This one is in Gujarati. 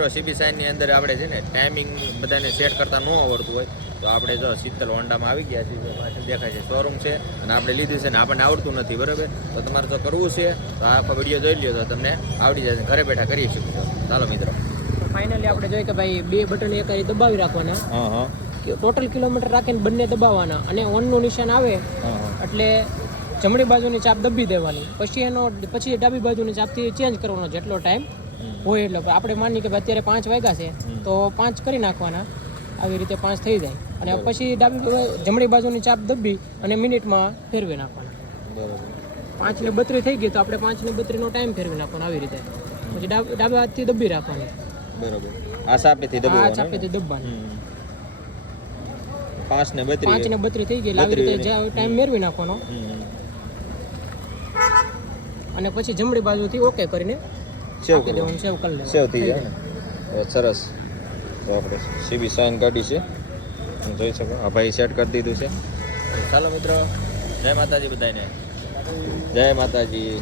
મિત્રો સીબી સાઇનની અંદર આપણે છે ને ટાઈમિંગ બધાને સેટ કરતા ન આવડતું હોય તો આપણે જો શીતલ હોન્ડામાં આવી ગયા છીએ, પાછળ દેખાય છે શોરૂમ છે અને આપણે લીધું છે ને આપણને આવડતું નથી, બરાબર? તો તમારે જો કરવું છે તો આખો વિડીયો જોઈ લ્યો તો તમને આવડી જશે, ઘરે બેઠા કરી શકશો. ચાલો મિત્રો, ફાઇનલી આપણે જોઈએ કે ભાઈ બે બટન એક દબાવી રાખવાના, હા, ટોટલ કિલોમીટર રાખીને બંને દબાવવાના, અને ઓનનું નિશાન આવે એટલે જમણી બાજુની ચાપ દબી દેવાની, પછી ડાબી બાજુની ચાપથી ચેન્જ કરવાનો જેટલો ટાઈમ હોય એટલો. આપણે માની કે અત્યારે 5 વાગ્યા છે તો 5 કરી નાખવાના, આવી રીતે 5 થઈ જાય, અને પછી જમણી બાજુની ચાપ દબી અને મિનિટમાં ફેરવી નાખવાના. બરાબર. 5:32 થઈ ગઈ તો આપણે 5:32 નો ટાઈમ ફેરવી નાખવાનો આવી રીતે, પછી ડાબા હાથથી દબી રાખવાની. બરાબર. આ ચાપેથી દબાવવાનું, આ ચાપેથી દબાવવાની. 5:32 થઈ ગઈ આવી રીતે ટાઈમ મેળવી નાખવાનો, અને પછી જમણી બાજુથી ઓકે કરીને સેવ આપી દેવાનું, સેવ કરી લેવાનું. સેવ થઈ જાય ને સરસ. તો આપણે સીબી સાઇન ગાડી છે, તમે જોઈ શકો. આ ભાઈ સેટ કરી દીધું છે. ચાલો મિત્રો, જય માતાજી બધાને, જય માતાજી.